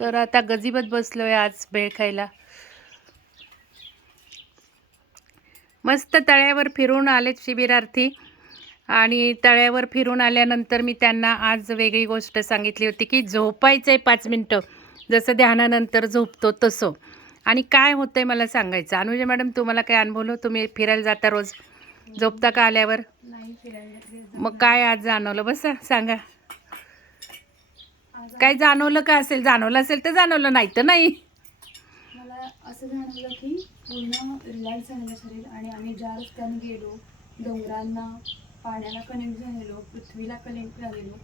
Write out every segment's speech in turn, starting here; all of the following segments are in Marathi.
तर आता गजिबत बसलोय आज भेळ खायला. मस्त तळ्यावर फिरून आलेत शिबिरार्थी आणि तळ्यावर फिरून आल्यानंतर मी त्यांना आज वेगळी गोष्ट सांगितली होती की झोपायचं आहे पाच मिनटं. जसं ध्यानानंतर झोपतो तसं. आणि काय होतंय मला सांगायचं. अनुजा मॅडम तुम्हाला काय अनुभवलं तुम्ही फिरायला जाता रोज? झोपता का आल्यावर? मग काय आज जाणवलं? बसा सांगा. काय जाणवलं का असेल? जाणवलं असेल तर जाणवलं नाही तर नाही. मला असं जाणवलं की पूर्ण रिलॅक्स झालेलं शरीर आणि आम्ही ज्या रस्त्याने गेलो डोंगरांना पाण्याला कनेक्ट झालेलो पृथ्वीला कनेक्ट झालेलो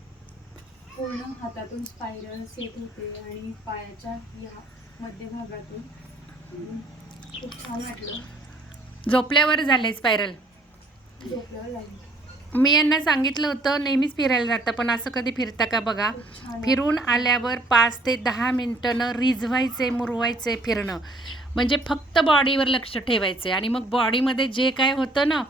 पूर्ण हातातून स्पायरल्स येत होते आणि पायाच्या या मध्यभागातून खूप छान वाटलं. झोपल्यावर झाले स्पायरल झोपल्यावर लागली मी यांना सांगितलं होतं नेहमीच फिरायला जातं पण असं कधी फिरता का बघा? फिरून आल्यावर पाच ते दहा मिनिटं रिझवायचे मुरवायचे फिरणं. म्हणजे फक्त बॉडीवर लक्ष ठेवायचे आणि मग बॉडीमध्ये जे काय होतं ना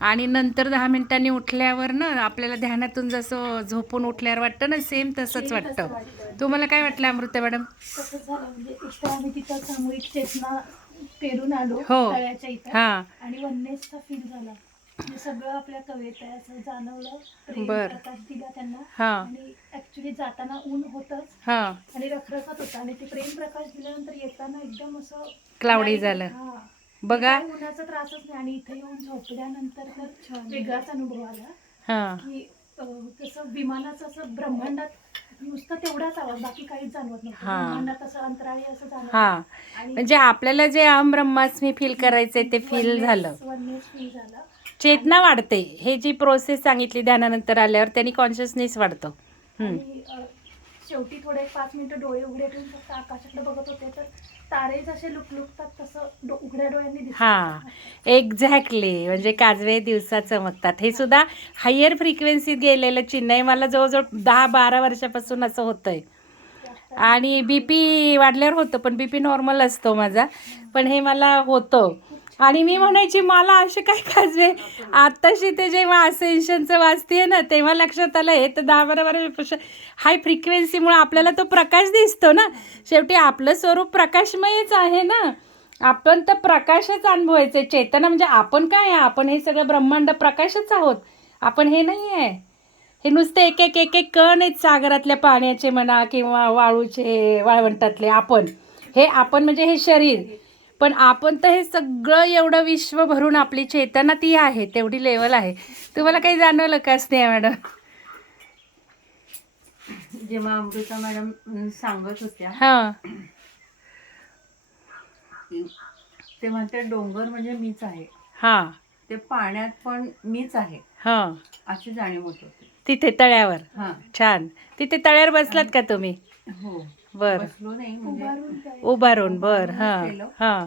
आणि नंतर दहा मिनिटांनी उठल्यावर ना आपल्याला ध्यानातून जसं झोपून उठल्यावर वाटतं ना सेम तसंच वाटतं. तुम्हाला काय वाटलं अमृता मॅडम? म्हणजे आलो हो. हां सगळं आपल्या कवेत असं जाणवलं. प्रेम बर. प्रकाश दिला त्यांना. हां. आणि ऍक्च्युली जाताना ऊन होतच. हां. आणि रखरखत होता. आणि ते प्रेम प्रकाश दिल्यानंतर येताना एकदम असं क्लाउडी light- झालं. हा. बघा. काही उन्हाचा त्रासच नाही. आणि इथे येऊन झोपल्यानंतर तर वेगळाच अनुभव आला. हां. की अं, तसं विमानाचं असं ब्रह्मांडात नुसतं तेवढाच आवाज बाकी काहीच जाणवत नव्हतं. हा. ब्रह्मांडात असं अंतराळी असं जाणवत हां. आणि म्हणजे आपल्याला जे अहम ब्रह्मास्मी फील करायचंय ते फील झालं. फील झालं. चेतना वाढते. हे जी प्रोसेस सांगितली ध्यानानंतर आल्यावर त्यांनी कॉन्शियसनेस वाढतो. हम्म. आणि अ, शेवटी थोडे एक पाच मिनिटं डोळे उघडे ठेवून फक्त आकाशाकडे बघत होते तर तारे जसे लुकलुकतात तसं डो- उघड्या डोळ्यांनी दिसत हा. एक्झॅक्टली म्हणजे काजवे दिवसा चमकतात. हे सुद्धा हायर फ्रिक्वेन्सीत गेलेलं चिन्ह आहे. मला जवळजवळ दहा बारा वर्षापासून असं होतंय. आणि बी पी वाढल्यावर होतं पण बी पी नॉर्मल असतो माझा. पण हे मला होतं. आणि मी म्हणायची मला असे काय काजवे आत्ताशी ते जेव्हा असेन्शनचं वाचते ना तेव्हा लक्षात आलं हे तर दहा बारा वर्ष हाय फ्रिक्वेन्सीमुळे आपल्याला तो प्रकाश दिसतो ना. शेवटी आपलं स्वरूप प्रकाशमयच आहे ना. आपण तर प्रकाशच अनुभवायचे चेतना म्हणजे आपण काय आहे? आपण हे सगळं ब्रह्मांड प्रकाशच आहोत. आपण हे नाही आहे हे नुसते एक एक एक एक कण आहेत सागरातल्या पाण्याचे म्हणा किंवा वाळूचे वाळवंटातले आपण. हे आपण म्हणजे हे शरीर. पण आपण तर हे सगळं एवढं विश्व भरून आपली चेतना ती आहे तेवढी लेवल आहे. तुम्हाला काही जाणवलं का स्नेहा मॅडम? जेव्हा अमृता मॅडम सांगत होत्या हां. तेव्हा त्या डोंगर म्हणजे मीच आहे. हां. ते पाण्यात पण मीच आहे. हां. अशी जाणीव होत होती. तिथे तळ्यावर. हा. छान. तिथे तळ्यावर बसलात का तुम्ही? हो. बर बसलो नाही म्हणजे उभारून उभारून बर हां. हां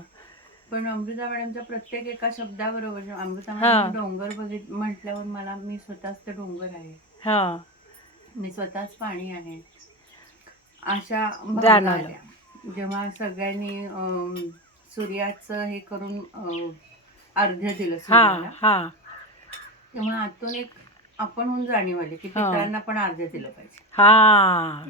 पण अमृता मॅडमच्या प्रत्येक एका शब्दाबरोबर जेव्हा अमृता हा. मॅडम डोंगर बघित म्हटल्यावर मला मी स्वतःच ते डोंगर आहे हां मी स्वतःच पाणी आहे अशा भावना जाणवलं. आल्या. जेव्हा सगळ्यांनी अं, सूर्याचं हे करून अं, अर्घ्य दिलं हां सूर्याला, हां तेव्हा आतून एक आपणहून जाणीव आली की हा. पितरांना पण अर्घ्य दिलं पाहिजे. हां.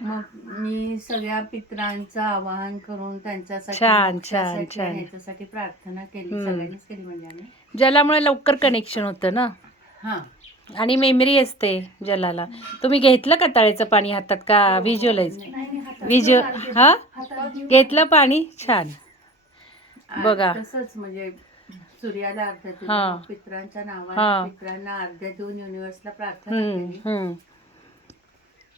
मग मी सगळ्या पितरांचं आवाहन करून त्यांच्यासाठी छान, छान, छान. आणि ह्याच्यासाठी प्रार्थना केली हम्म. सगळ्यांनीच केली म्हणजे आम्ही. जलामुळे लवकर कनेक्शन होतं ना? हा. आणि मेमरी असते जलाला. तुम्ही घेतलं का तळ्याचं पाणी हातात का व्हिज्युअलाइज नाही नाही, हातात व्हिज्यु हा? घेतलं पाणी? छान. आणि बघा. तसंच म्हणजे सूर्याला अर्ध्या हा. मग पितरांच्या हा. नावाने पितरांना अर्ध्या देऊन युनिव्हर्सला प्रार्थना केली. हम्म.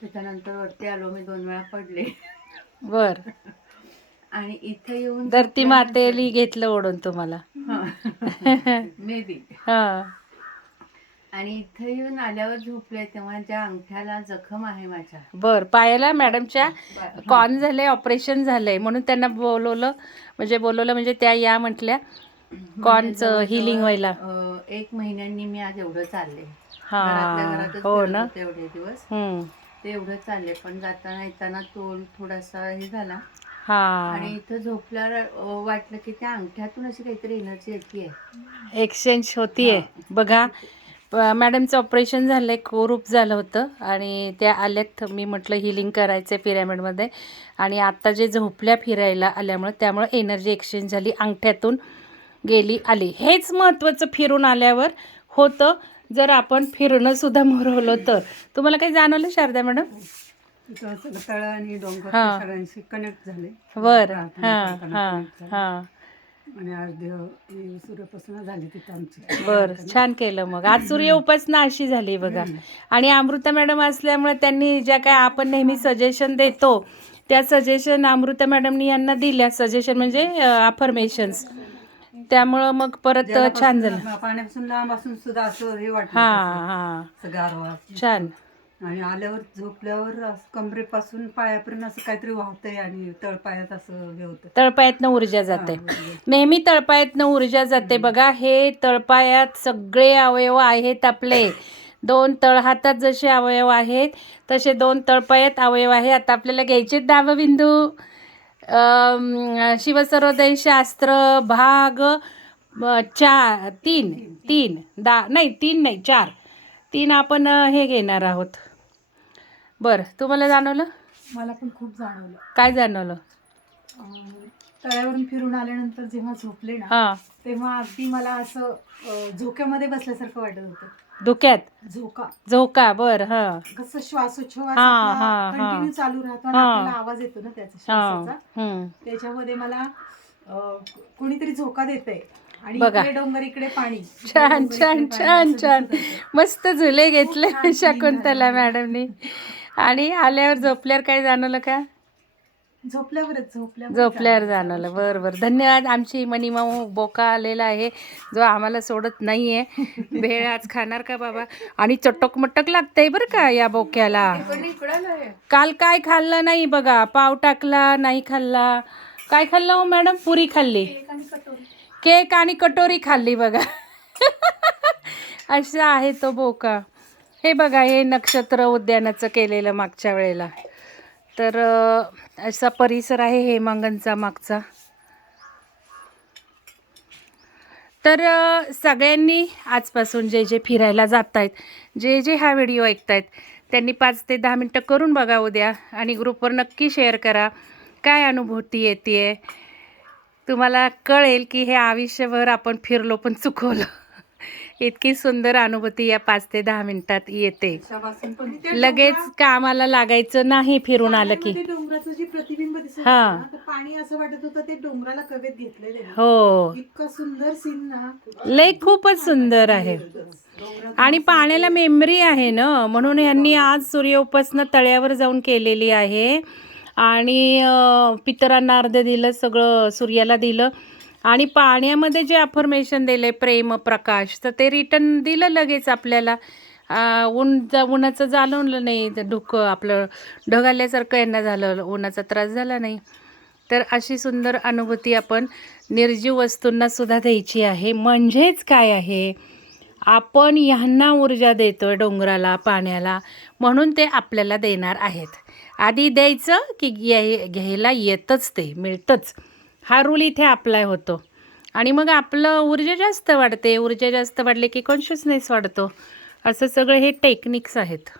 त्याच्यानंतर वरती आलो मी दोन वेळा पडले. बर. आणि इथे येऊन धरती मातेली घेतलं ओढून तुम्हाला. May be. हा. आणि इथे येऊन आल्यावर झोपले तेव्हा ज्या अंगठ्याला जखम आहे माझ्या. बर. पायाला मॅडमच्या कॉन झालंय ऑपरेशन झालंय. म्हणून त्यांना बोलवलं म्हणजे बोलवलं म्हणजे त्या या म्हटल्या. म्हणजे कॉनचं healing व्हायला. अं, एक महिन्यांनी मी आज एवढं चालले. हा घरातल्या घरातच हो फिरत ना. होते एवढे दिवस. हम्म. ते एवढं चालले पण जाताना येताना तोल थोडासा हे झाला. हा. आणि इथं झोपल्यावर अं, वाटलं की त्या अंगठ्यातून अशी काहीतरी एनर्जी येते एक्सचेंज होतीये. बघा प- मॅडमचं ऑपरेशन झालं आहे कोरूप झालं होतं. आणि त्या आल्यात मी म्हटलं हिलिंग करायचं पिरॅमिडमध्ये आणि आत्ता जे झोपल्या फिरायला आल्यामुळे त्यामुळे एनर्जी एक्सचेंज झाली अंगठ्यातून. गेली आली. हेच महत्त्वाचं फिरून आल्यावर होतं. जर आपण फिरणं सुद्धा मोरवलं तर. तुम्हाला काही जाणवलं शारदा मॅडम? तिथं सगळं तळ आणि डोंगर हा. सगळ्यांशी कनेक्ट झाले. बर प्रार्थना हां करताना हां connect झाले. हां. आणि आज देव ही सूर्यपासून झाली तिथं आमची. बर छान केलं मग. आज सूर्य उपासना अशी झाली बघा. आणि अमृता मॅडम असल्यामुळे त्यांनी ज्या काय आपण नेहमी सजेशन देतो त्या सजेशन अमृता मॅडमनी यांना दिल्या. सजेशन म्हणजे अफर्मेशन्स त्यामुळं मग परत छान झालं. पाण्यापासून लांब असून सुद्धा असं हे वाटलं हां. हां. असं गारवा छान. आणि आल्यावर झोपल्यावर असं कमरेपासून पायापर्यंत असं काहीतरी वाहतंय आणि तळपायात असं हे होतं. तळपायातनं ऊर्जा जाते. नेहमी तळपायातनं ऊर्जा जाते. बघा हे तळपायात सगळे अवयव आहेत आपले. दोन तळहातात जसे अवयव आहेत तसे दोन तळपायात अवयव आहे आता आपल्याला घ्यायचे दाबबिंदू. अम, शिवसर्वोदय शास्त्र भाग चार तीन तीन दा नाही तीन नाही चार. तीन आपण हे घेणार आहोत. बरं तुम्हाला जाणवलं? मला पण खूप जाणवलं. काय जाणवलं? तळ्यावरून फिरून आल्यानंतर जेव्हा झोपले ना हां तेव्हा अगदी मला असं अं, झोक्यामध्ये बसल्यासारखं वाटत होतं धुक्यात झोका झोका बर हां कसं श्वासोच्छवास हा, हा, हा. कंटिन्यू चालू राहतो आणि हा. आपल्याला आवाज येतो ना त्याचा हां श्वासाचा हम्म. त्याच्यामध्ये मला अं, कोणीतरी झोका देतंय आणि बघा. इकडे डोंगर इकडे पाणी इकडे छान डोंगर, छान पाणी छान असं छान दिसत होतं. मस्त झुले घेतले खूप छान शकुंतला feeling झालं. मॅडमनी आणि आल्यावर झोपल्यावर काय जाणवलं का झोपल्यावरच झोपल्यावर झोपल्यावर जाणवलं बरं बरं. धन्यवाद. आमची मनीमाऊ बोका आलेला आहे जो आम्हाला सोडत नाही आहे भेळ आज खाणार का बाबा? आणि चटक मटक लागतंय बरं का या बोक्याला. काल काय खाल्लं नाही बघा? पाव टाकला नाही खाल्ला. काय खाल्लं हो मॅडम? पुरी खाल्ली. केक आणि कटोरी खाल्ली बघा. असा आहे तो बोका. हे बघा हे नक्षत्र उद्यानाचं केलेलं मागच्या वेळेला. तर असा परिसर आहे हेमांगणचा मागचा. तर सगळ्यांनी आजपासून जे जे फिरायला जात आहेत जे जे हा व्हिडिओ ऐकत आहेत त्यांनी पाच ते दहा मिनटं करून बघा उद्या आणि ग्रुपवर नक्की शेअर करा. काय अनुभूती येते तुम्हाला कळेल की हे आयुष्यभर आपण फिरलो पण चुकवलं. इतकी सुंदर अनुभूती या पाच ते दहा मिनिटात येते. शाबासून पण. लगेच कामाला लागायचं नाही फिरून आलं की. डोंगराचं जे प्रतिबिंब दिसत हा. होतं ना, तर पाणी असं वाटत होतं ते डोंगराला कवेत घेतलेले हो. इतकं सुंदर सीन ना. लय खूपच सुंदर आहे. आणि पाण्याला मेमरी आहे ना म्हणून यांनी आज सूर्य उपासना तळ्यावर जाऊन केलेली आहे. आणि अं, पितरांना अर्ध दिलं सगळं सूर्याला दिलं. आणि पाण्यामध्ये जे अफर्मेशन दिले प्रेम प्रकाश तर ते रिटर्न दिलं लगेच आपल्याला. ऊन जा- उन्हाचं जाणवलं नाही धुकं आपलं ढगाल्यासारखं यांना झालं उन्हाचा त्रास झाला नाही. तर अशी सुंदर अनुभूती आपण निर्जीव वस्तूंना सुद्धा द्यायची आहे. म्हणजेच काय आहे? आपण ह्यांना ऊर्जा देतोय डोंगराला पाण्याला म्हणून ते आपल्याला देणार आहेत. आधी द्यायचं की घ्याय घ्यायला येतच ते मिळतंच. हा रूल इथे अप्लाय होतो. आणि मग आपलं ऊर्जा जास्त वाढते. ऊर्जा जास्त वाढले की कॉन्शियसनेस वाढतो. असं सगळं हे टेक्निक्स आहेत.